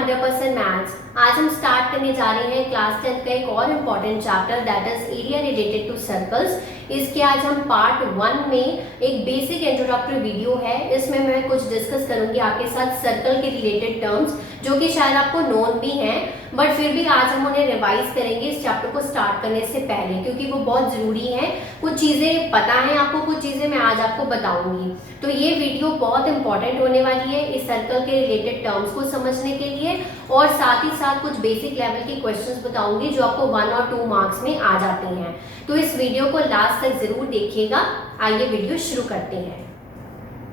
100% maths. आज हम start करने जा रहे हैं क्लास 10 का एक और important chapter that is area related to circles. इसके आज हम पार्ट 1 में एक बेसिक इंट्रोडक्टरी वीडियो है, इसमें मैं कुछ डिस्कस करूंगी आपके साथ सर्कल के रिलेटेड टर्म्स जो कि शायद आपको नोन भी हैं, बट फिर भी आज हम उन्हें रिवाइज करेंगे इस चैप्टर को स्टार्ट करने से पहले, क्योंकि वो बहुत जरूरी है। कुछ चीजें पता है आपको, कुछ चीजें मैं आज आपको बताऊंगी। तो ये वीडियो बहुत इंपॉर्टेंट होने वाली है इस सर्कल के रिलेटेड टर्म्स को समझने के लिए, और साथ ही साथ कुछ बेसिक लेवल के क्वेश्चंस बताऊंगी जो आपको 1 और 2 मार्क्स में आ जाते हैं। तो इस वीडियो को लास्ट तक जरूर देखिएगा। आइए वीडियो शुरू करते हैं।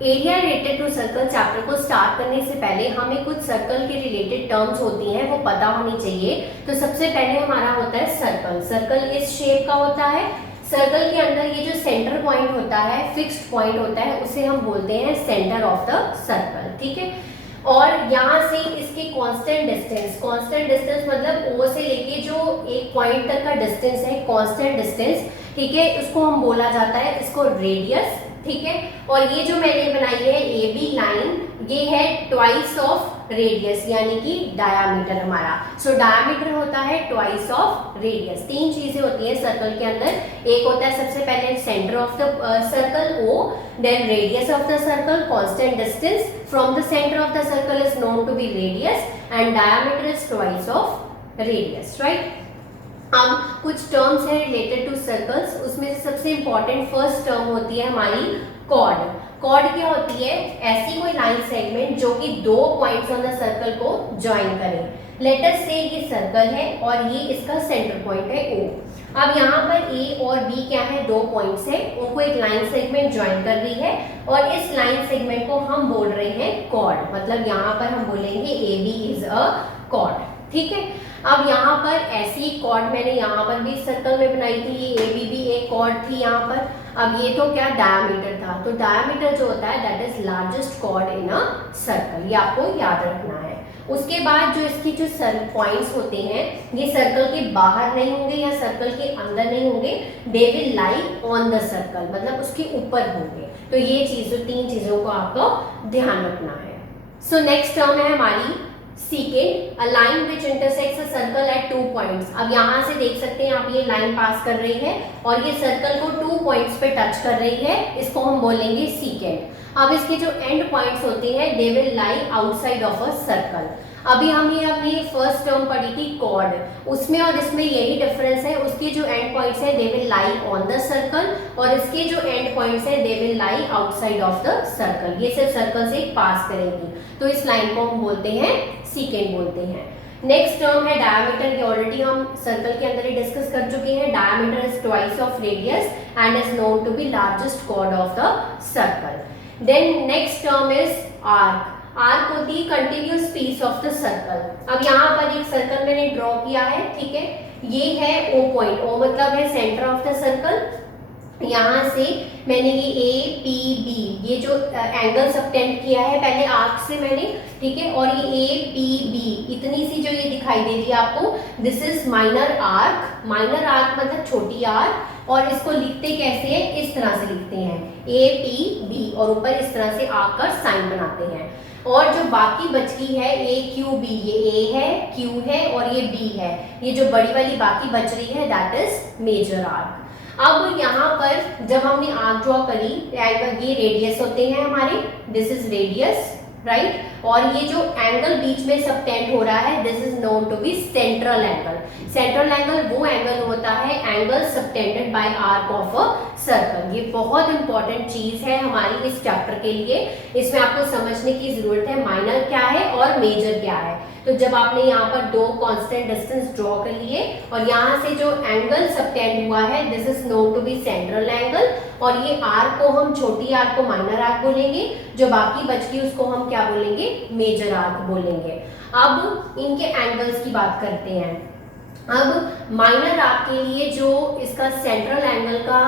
Area related to circle chapter को स्टार्ट करने से पहले हमें कुछ सर्कल के रिलेटेड टर्म्स होती हैं वो पता होनी चाहिए। तो सबसे पहले हमारा होता है सर्कल। सर्कल इस शेप का होता है। सर्कल के अंदर ये जो सेंटर पॉइंट होता है, फिक्स्ड पॉइंट होता है, उसे हम बोलते हैं सेंटर ऑफ द सर्कल। ठीक है, और यहाँ से इसके कांस्टेंट डिस्टेंस मतलब O से लेके जो एक पॉइंट तक का डिस्टेंस है, कांस्टेंट डिस्टेंस, ठीक है, उसको हम बोला जाता है इसको रेडियस। ठीक है, और ये जो मैंने बनाई है AB लाइन, ये है ट्वाइस ऑफ रेडियस यानी कि डायामीटर हमारा। सो डायामीटर होता है ट्वाइस ऑफ रेडियस। तीन चीजें होती हैं सर्कल के अंदर। एक होता है सबसे पहले centre of the circle O, then radius of the circle, constant distance from the centre of the circle is known to be radius and diameter is twice of radius, right. अब कुछ terms हैं related to circles, उसमें से सबसे important first term होती है हमारी cord. Cord क्या होती है? ऐसी कोई लाइन सेगमेंट जो कि दो पॉइंट्स ऑन द सर्कल को ज्वाइन करे। लेट अस से ये सर्कल है और ये इसका सेंटर पॉइंट है O। अब यहाँ पर A और B क्या है? दो पॉइंट्स है, उनको एक लाइन सेगमेंट ज्वाइन कर रही है और इस लाइन सेगमेंट को हम बोल रहे हैं कॉर्ड। मतलब यहाँ पर हम बोलेंगे AB इज अ कॉर्ड। ठीक है, अब यहाँ पर ऐसी कॉर्ड मैंने यहाँ पर भी सर्कल में बनाई थी, ये AB भी एक कॉर्ड थी यहाँ पर। अब ये तो क्या डायमीटर था, तो डायमीटर जो होता है that is largest chord in a circle, ये आपको याद रखना है। उसके बाद जो इसकी जो पॉइंट्स होते हैं ये सर्कल के बाहर नहीं होंगे या सर्कल के अंदर नहीं होंगे, they will lie on the circle, मतलब उसके ऊपर होंगे। तो ये चीज, तीन चीजों को आपको ध्यान रखना है। सो नेक्स्ट टर्म है हमारी secant, a line which intersects a circle at 2 points। अब यहाँ से देख सकते हैं आप, ये लाइन पास कर रही है और ये सर्कल को 2 पॉइंट्स पे टच कर रही है, इसको हम बोलेंगे secant। अब इसके जो एंड पॉइंट्स होते हैं they will lie outside of a circle। अभी हमने अपनी फर्स्ट टर्म पढ़ी थी कॉर्ड, उसमें और इसमें यही डिफरेंस है। उसके जो एंड पॉइंट्स है they will lie on the circle और इसके जो एंड पॉइंट्स है they will lie outside of the circle. ये सिर्फ सर्कल से पास करेगी, तो इस लाइन को हम बोलते हैं सीकेंट बोलते हैं। नेक्स्ट टर्म है डायमीटर, ये ऑलरेडी हम सर्कल के अंदर ही डिस्कस कर चुके हैं। Diameter is twice of radius and is known to be largest chord of the circle. Then next term is arc. Arc होती है continuous piece of the circle. अब यहाँ पर एक सर्कल मैंने ड्रॉ किया है, ठीक है, ये है O पॉइंट। O मतलब है सेंटर ऑफ द सर्कल। यहाँ से मैंने ये APB ये जो एंगल सबटेंड किया है पहले आर्क से मैंने, ठीक है, और ये APB इतनी सी जो ये दिखाई दे रही है आपको, this is minor arc. Minor arc मतलब छोटी आर्क, और इसको लिखते कैसे हैं? इस तरह से लिखते हैं APB और ऊपर इस तरह से आर्क का साइन बनाते हैं। और जो बाकी बचती है AQB, ये A है, Q है और ये B है, ये जो बड़ी वाली बाकी बच रही है दैट इज मेजर आर्क। अब यहाँ पर जब हमने आर्क ड्रॉ करी, ये रेडियस होते हैं हमारे, दिस इज रेडियस, राइट, और ये जो एंगल बीच में सबटेंड हो रहा है this is known to be central angle. Central angle वो एंगल होता है angle subtended by arc of a circle. ये बहुत इंपॉर्टेंट चीज है हमारी इस चैप्टर के लिए, इसमें आपको समझने की जरूरत है माइनर क्या है और मेजर क्या है। तो जब आपने यहाँ पर दो कांस्टेंट डिस्टेंस ड्रॉ कर लिए और यहाँ से जो एंगल सबटेंड हुआ है this is known to be central angle, और ये आर्क को हम, छोटी आर्क को माइनर आर्क बोलेंगे, जो बाकी बच गई उसको हम क्या बोलेंगे? मेजर आर्क बोलेंगे। अब इनके एंगल्स की बात करते हैं। अब माइनर आर्क के लिए जो इसका सेंट्रल एंगल का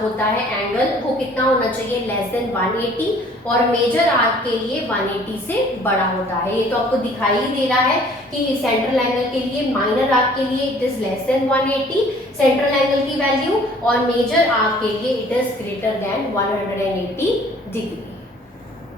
होता है एंगल, वो कितना होना चाहिए? लेस देन 180, और मेजर आर्क के लिए 180 से बड़ा होता है। ये तो आपको दिखाई ही दे रहा है कि सेंट्रल एंगल के लिए, माइनर आर्क के लिए it is less than 180 central angle की वैल्यू, और मेजर आर्क के लिए it is greater than 180 degree.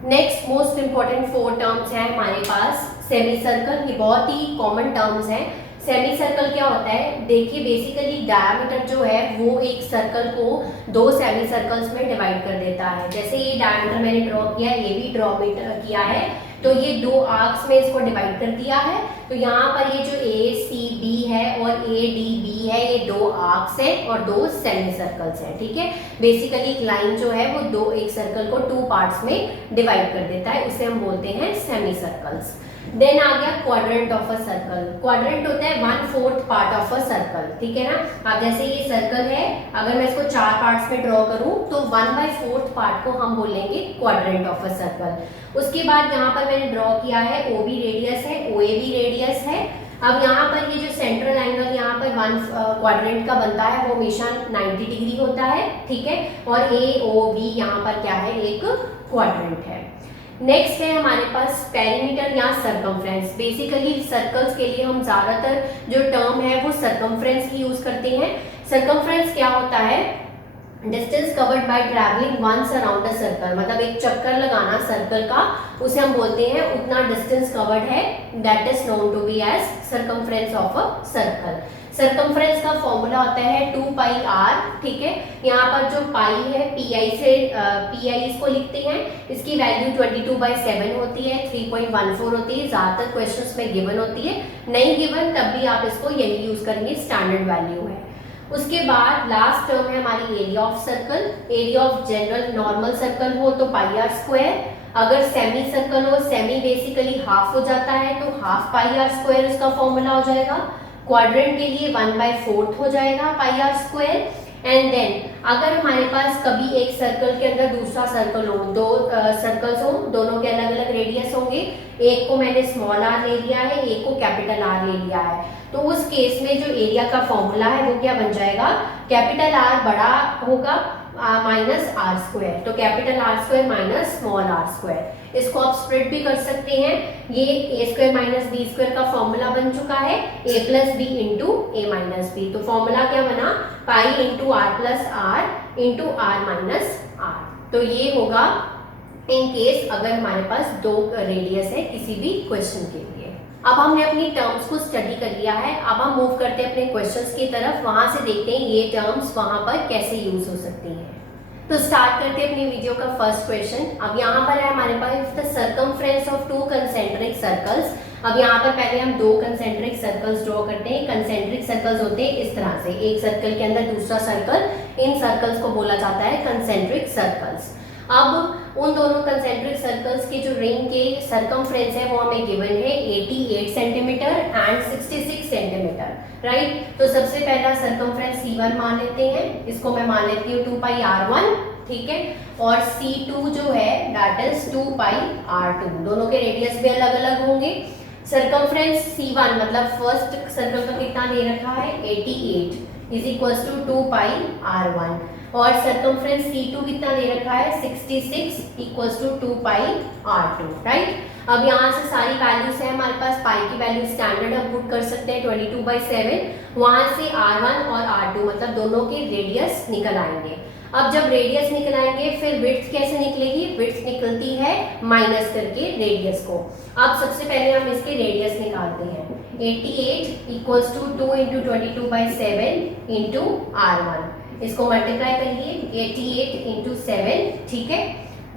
Next most important 4 terms हैं हमारे पास सेमी सर्कल, ये बहुत ही कॉमन टर्म्स हैं। सेमी सर्कल क्या होता है, देखिए बेसिकली डायमीटर जो है वो एक सर्कल को दो सेमी सर्कल्स में डिवाइड कर देता है। जैसे ये डायमीटर मैंने ड्रॉ किया, ये भी ड्रॉ किया है, तो ये दो आर्क्स में इसको डिवाइड कर दिया है। तो यहाँ पर ये जो ए सी बी है और ए डी बी है, ये दो आर्क्स हैं और दो सेमी सर्कल्स हैं, ठीक है। बेसिकली एक लाइन जो है वो दो एक सर्कल को टू पार्ट्स में डिवाइड कर देता है, उसे हम बोलते हैं सेमी सर्कल्स। देन आ गया quadrant of a circle. Quadrant होता है 1/4 पार्ट ऑफ अ सर्कल, ठीक है ना। अब जैसे ये सर्कल है, अगर मैं इसको 4 पार्ट्स में ड्रॉ करूं तो 1/4 पार्ट को हम बोलेंगे क्वाड्रेंट ऑफ अ सर्कल। उसके बाद यहाँ पर मैंने ड्रॉ किया है OB रेडियस है, OA भी रेडियस है। अब यहाँ पर ये जो सेंट्रल एंगल यहाँ पर वन क्वाड्रेंट का बनता है वो हमेशा 90 डिग्री होता है, ठीक है। और AOB यहाँ पर क्या है, एक क्वाड्रेंट है। नेक्स्ट है हमारे पास पेरीमीटर या सरकमफ्रेंस। बेसिकली सर्कल्स के लिए हम ज्यादातर जो टर्म है वो सरकमफ्रेंस ही यूज करते हैं। सरकमफ्रेंस क्या होता है, distance covered by travelling once around a circle, मतलब एक चक्कर लगाना सर्कल का, उसे हम बोलते हैं उतना डिस्टेंस कवर्ड है, that is known to be as circumference of a circle. Circumference का फॉर्मूला होता है 2πr, ठीक है। यहाँ पर जो पाई है पीआई से पीआई इसको लिखते हैं, इसकी वैल्यू 22/7 होती है, 3.14 होती है, ज्यादातर क्वेश्चंस में गिवन होती है, नहीं गिवन तब भी आप इसको यही यूज करेंगे, स्टैंडर्ड वैल्यू है। उसके बाद लास्ट टर्म है हमारी area of circle. Area of general normal circle हो तो πr², अगर सेमी सर्कल हो, सेमी बेसिकली हाफ हो जाता है तो हाफ πr² इसका फॉर्मूला हो जाएगा। क्वाड्रेंट के लिए 1/4 हो जाएगा πr²। एंड देन अगर हमारे पास कभी एक सर्कल के अंदर दूसरा सर्कल हो, दो सर्कल्स हो, दोनों के अलग अलग रेडियस होंगे, एक को मैंने स्मॉल r ले लिया है, एक को कैपिटल R ले लिया है, तो उस केस में जो एरिया का फॉर्मूला है वो क्या बन जाएगा, कैपिटल R बड़ा होगा -r², तो capital R² minus small r²। इसको आप स्प्लिट भी कर सकते हैं, ये a² - b² का फॉर्मूला बन चुका है, a + b × a - b। तो फॉर्मूला क्या बना, π × r + r × r - r। तो ये होगा इन केस अगर हमारे पास दो रेडियस है किसी भी क्वेश्चन के लिए। अब हमने अपनी टर्म्स को स्टडी कर लिया है, अब हम मूव करते हैं अपने क्वेश्चंस की तरफ, वहां से देखते हैं ये टर्म्स वहां पर कैसे यूज हो सकती हैं। तो स्टार्ट करते हैं अपनी वीडियो का फर्स्ट क्वेश्चन। अब यहाँ पर है हमारे पास the circumference of 2 concentric circles. अब यहाँ पर पहले हम 2 कंसेंट्रिक सर्कल्स ड्रॉ करते हैं। कंसेंट्रिक सर्कल्स होते हैं इस तरह से, एक सर्कल के अंदर दूसरा सर्कल, इन सर्कल्स को बोला जाता है कंसेंट्रिक सर्कल्स। अब उन दोनों कंसेंट्रिक सर्कल्स के जो रिंग के सर्कमफ्रेंस है वो हमें गिवन है 88 सेंटीमीटर एंड 66 सेंटीमीटर, राइट। तो सबसे पहला सर्कमफ्रेंस C1 मान लेते हैं, इसको मैं मान लेती हूँ 2πr1, ठीक है। और C2 जो है दैट इज 2πr2, दोनों के रेडियस भी अलग अलग होंगे। सर्कमफ्रेंस C1 मतलब फर्स्ट सर्कल का कितना दे रखा है 88 = 2πr1, और सर्कमफ्रेंस C2 कितना दे रखा है 66 = 2πr2, राइट। अब यहाँ से सारी वैल्यूज है हमारे पास, पाई की वैल्यू स्टैंडर्ड हम पुट कर सकते हैं 22/7, वहां से r1 और r2 मतलब दोनों के रेडियस निकल आएंगे। अब जब रेडियस निकल आएंगे फिर विड्थ कैसे निकलेगी, विड्थ निकलती है माइनस करके रेडियस को। अब सबसे पहले हम इसके रेडियस निकालते हैं, 88 = 2 × 22/7 × r1, इसको मल्टीप्लाई करिए 88 × 7, ठीक है,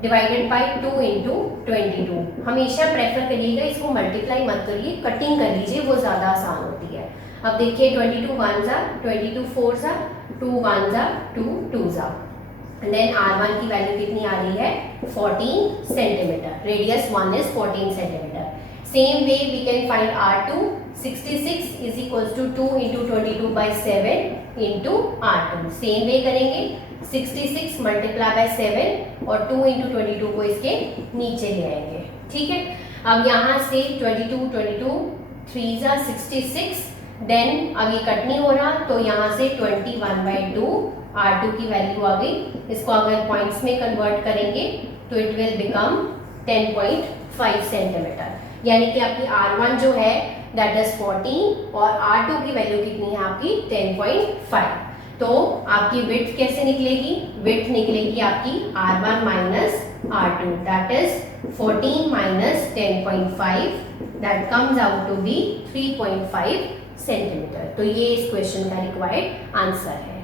डिवाइडेड बाय 2 × 22। हमेशा प्रेफर करिएगा इसको मल्टीप्लाई मत करिए, कटिंग कर लीजिए, वो ज़्यादा आसान होती है। अब देखिए 22 1 जा, 22 4 जा, 2 1 जा, 2 2 जा, देन r1 की वैल्यू कितनी आ रही है 14 centimetre, radius 1 is 14 centimetre. Same way we can find r2, 66 = 2 × 22/7 × r2। Same way करेंगे, 66 × 7 और 2 × 22 को इसके नीचे ले आएंगे, ठीक है। अब यहाँ से 22 3 जा 66, देन अब ये कट नहीं हो रहा तो यहाँ से 21/2 r2 की वैल्यू आ गई। इसको अगर पॉइंट्स में कन्वर्ट करेंगे तो इट विल बिकम 10.5 सेंटीमीटर, यानी कि आपकी r1 जो है दैट इज 14 और r2 की वैल्यू कितनी है आपकी 10.5। तो आपकी विड्थ कैसे निकलेगी, विड्थ निकलेगी आपकी r1 minus r2 that is 14 minus 10.5 that comes out to be 3.5 centimetre. तो ये इस क्वेश्चन का रिक्वायर्ड आंसर है।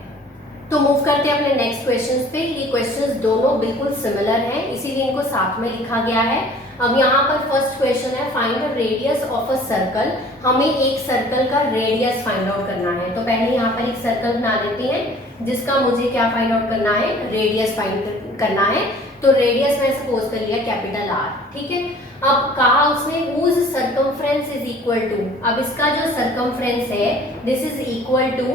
तो मूव करते हैं अपने नेक्स्ट क्वेश्चंस पे। ये क्वेश्चंस दोनों बिल्कुल सिमिलर हैं, इसीलिए इनको साथ में लिखा गया है। अब यहाँ पर फर्स्ट क्वेश्चन है find the radius of a circle. हमें एक सर्कल का रेडियस फाइंड आउट करना है। तो पहले यहाँ पर एक सर्कल बना देते हैं जिसका मुझे क्या फाइंड आउट करना है, रेडियस फाइंड करना है। तो रेडियस मैं सपोज कर लिया कैपिटल R, ठीक है। अब कहा उसने whose circumference is equal to, अब इसका जो circumference है this is equal to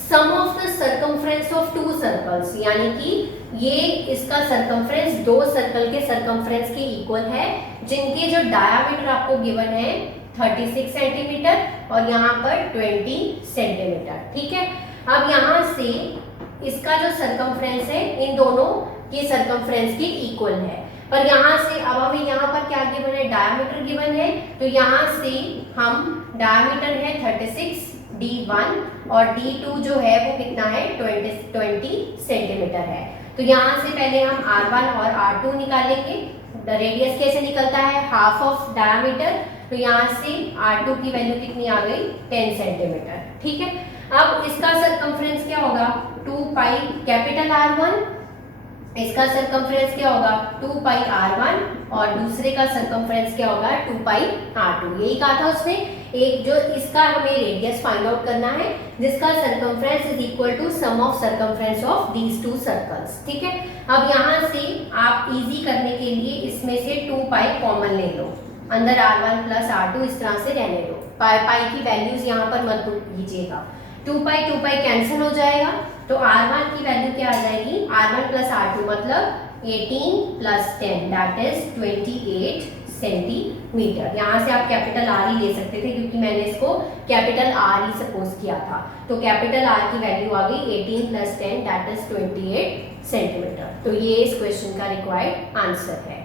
sum of the circumference of two circles, यानी कि ये इसका circumference दो सर्कल के circumference के इक्वल है जिनके जो डायामीटर आपको गिवन है 36 सेंटीमीटर और यहाँ पर 20 सेंटीमीटर, ठीक है। अब यहाँ से इसका जो circumference है इन दोनों के circumference के इक्वल है, पर यहाँ से अब हमें यहाँ पर क्या गिवन है, डायामीटर गिवन है। तो यहाँ से हम डायामीटर है 36 D1 और D2 जो है वो कितना है 20 सेंटीमीटर है। तो यहाँ से पहले हम R1 और R2 निकालेंगे। रेडियस कैसे निकलता है, हाफ ऑफ डायामीटर। तो यहाँ से R2 की वैल्यू कितनी आ गई 10 सेंटीमीटर, ठीक है। अब इसका सरकमफ्रेंस क्या होगा 2 पाई कैपिटल R1, इसका सरकमफ्रेंस क्या होगा 2 पाई R1 और दूसरे का सरकमफ्रेंस क्या होगा 2 पाई R2। यही कहा था उसने। एक जो इसका हमें रेडियस फाइंड आउट करना है जिसका circumference is equal to sum of circumference of these two circles, ठीक है। अब यहाँ से आप इजी करने के लिए इसमें से 2 पाई कॉमन ले लो, अंदर R1 प्लस R2 इस तरह से रहने दो। पाई की वैल्यूज यहाँ पर मत पुट कीजिएगा, 2 पाई कैंसिल हो जाएगा। तो R1 की वैल्यू क्या आ जाएगी, R1 प्लस R2 मतलब 18 प्लस 10 दैट इज 28 सेंटीमीटर। यहाँ से आप कैपिटल R ही ले सकते थे क्योंकि मैंने इसको कैपिटल R ही सपोज किया था। तो कैपिटल R की वैल्यू आ गई 18 प्लस 10 दैट इज 28 सेंटीमीटर। तो ये इस क्वेश्चन का रिक्वायर्ड आंसर है।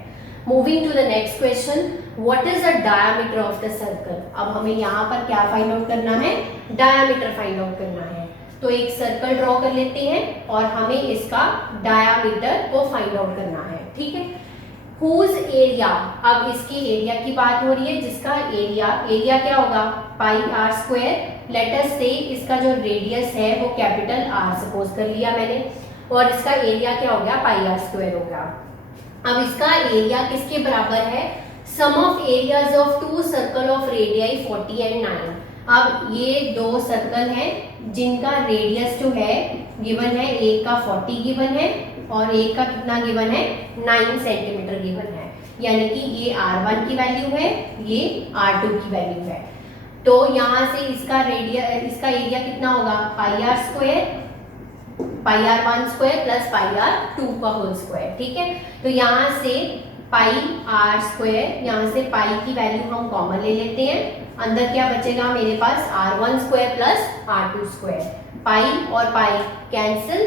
Moving to the next question, what is the diameter of the circle. अब हमें यहाँ पर क्या फाइंड आउट करना है, डायामीटर फाइंड आउट करना है। तो एक सर्कल ड्रॉ कर लेते हैं और हमें इसका डायामीटर को फाइंड आउट करना है, ठीक है। हुज एरिया, अब इसके एरिया की बात हो रही है जिसका एरिया क्या होगा पाई R स्क्वायर। लेट अस से इसका जो रेडियस है वो कैपिटल R सपोज कर लिया मैंने और इसका एरिया क्या हो गया पाई R स्क्वायर हो गया। अब इसका एरिया किसके बराबर है, sum of areas of two circle of radii 40 and 9। अब ये दो सर्कल हैं जिनका रेडियस जो है गिवन है, एक का 40 गिवन है और एक का कितना गिवन है 9 सेंटीमीटर गिवन है, यानी कि ये R1 की वैल्यू है, ये R2 की वैल्यू है। तो यहाँ से इसका एरिया कितना होगा पाई R स्क्वायर, पाई R1 square plus pi R2 का होल स्क्वायर, ठीक है। तो यहाँ से पाई R स्क्वायर, यहाँ से पाई की वैल्यू हम कॉमन ले लेते हैं, अंदर क्या बचेगा मेरे पास R1 square plus R2 square, pi और pi cancel,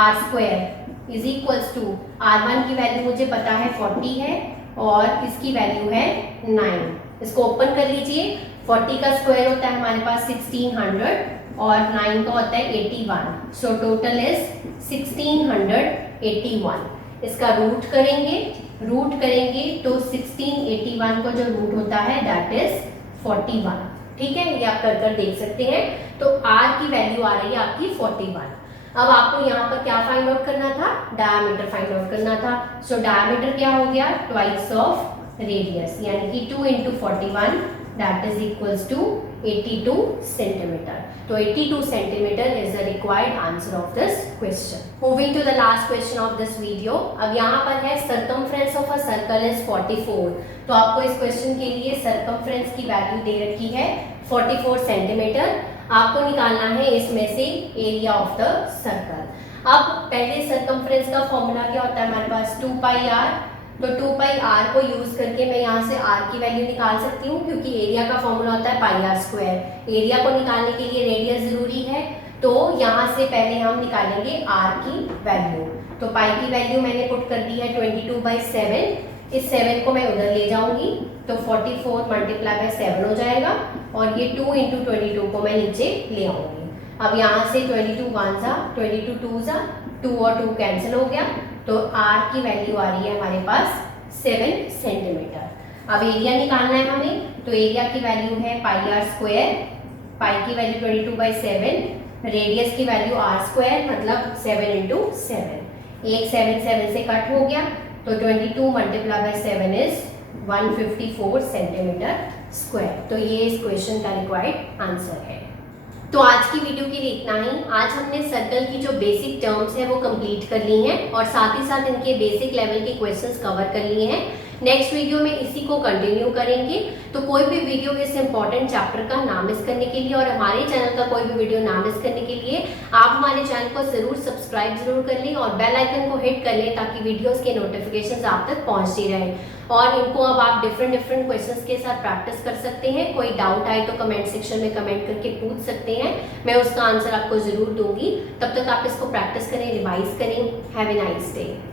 R square is equals to R1 की वैल्यू मुझे पता है 40 है और इसकी वैल्यू है 9। इसको ओपन कर लीजिए, 40 का स्क्वायर होता है हमारे पास 1600 और 9 का होता है 81, सो टोटल इज 1681। इसका रूट करेंगे तो 1681 को जो रूट होता है दैट इज 41, ठीक है। ये आप कर देख सकते हैं। तो R की वैल्यू आ रही है आपकी 41। अब आपको यहाँ पर क्या फाइंड आउट करना था, डायामीटर फाइंड आउट करना था। सो डायामीटर क्या हो गया ट्वाइस ऑफ रेडियस, यानी कि 2 into 41 that is equals to 82 centimetre. तो 82 centimetre is the required answer of this question. Moving to the last question of this video. अब यहाँ पर है circumference of a circle is 44। तो आपको इस क्वेश्चन के लिए सरकमफ्रेंस की वैल्यू दे रखी है 44 सेंटीमीटर। आपको निकालना है इसमें से एरिया ऑफ द सर्कल। अब पहले सरकमफ्रेंस का फॉर्मूला क्या होता है हमारे पास 2 पाई R। तो 2 पाई R को यूज करके मैं यहाँ से R की वैल्यू निकाल सकती हूँ क्योंकि एरिया का फॉर्मूला होता है पाई R स्क्वायर। एरिया को निकालने के लिए रेडियस जरूरी है, तो यहाँ से पहले हम निकालेंगे R की वैल्यू। तो पाई की वैल्यू मैंने पुट कर दी है 22/7। इस 7 को मैं उधर ले जाऊंगी तो 44 × 7 हो जाएगा और ये 2 into 22 को मैं नीचे ले आऊंगी। अब यहाँ से 22 1 जा 22 2 जा 2 और 2 कैंसिल हो गया, तो r की वैल्यू आ रही है हमारे पास 7 सेंटीमीटर। अब एरिया निकालना है हमें, तो एरिया की वैल्यू है पाई आर स्क्वायर, पाई की वैल्यू 22/7, रेडियस की वैल्यू आर स्क्वायर मतलब 7 × 7, एक 7 7 से कट हो गया, तो 22 × 7 इज 154 सेंटीमीटर स्क्वायर। तो ये इस क्वेश्चन का रिक्वायर्ड आंसर है। तो आज की वीडियो के लिए इतना ही। आज हमने सर्कल की जो बेसिक टर्म्स है वो कंप्लीट कर ली हैं और साथ ही साथ इनके बेसिक लेवल के क्वेश्चंस कवर कर लिए हैं। नेक्स्ट वीडियो में इसी को कंटिन्यू करेंगे। तो कोई भी वीडियो इस इंपॉर्टेंट चैप्टर का ना मिस करने के लिए और हमारे चैनल का कोई भी वीडियो ना मिस करने के लिए आप हमारे चैनल को जरूर सब्सक्राइब जरूर कर लें और बेल आइकन को हिट कर लें ताकि वीडियोस के नोटिफिकेशंस आप तक पहुंचती रहें। और इनको अब आप डिफरेंट क्वेश्चंस के साथ प्रैक्टिस कर सकते हैं। कोई डाउट आए तो कमेंट सेक्शन में कमेंट करके पूछ सकते हैं, मैं उसका आंसर आपको जरूर दूंगी। तब तक आप इसको प्रैक्टिस करें, रिवाइज करें। Have a nice day.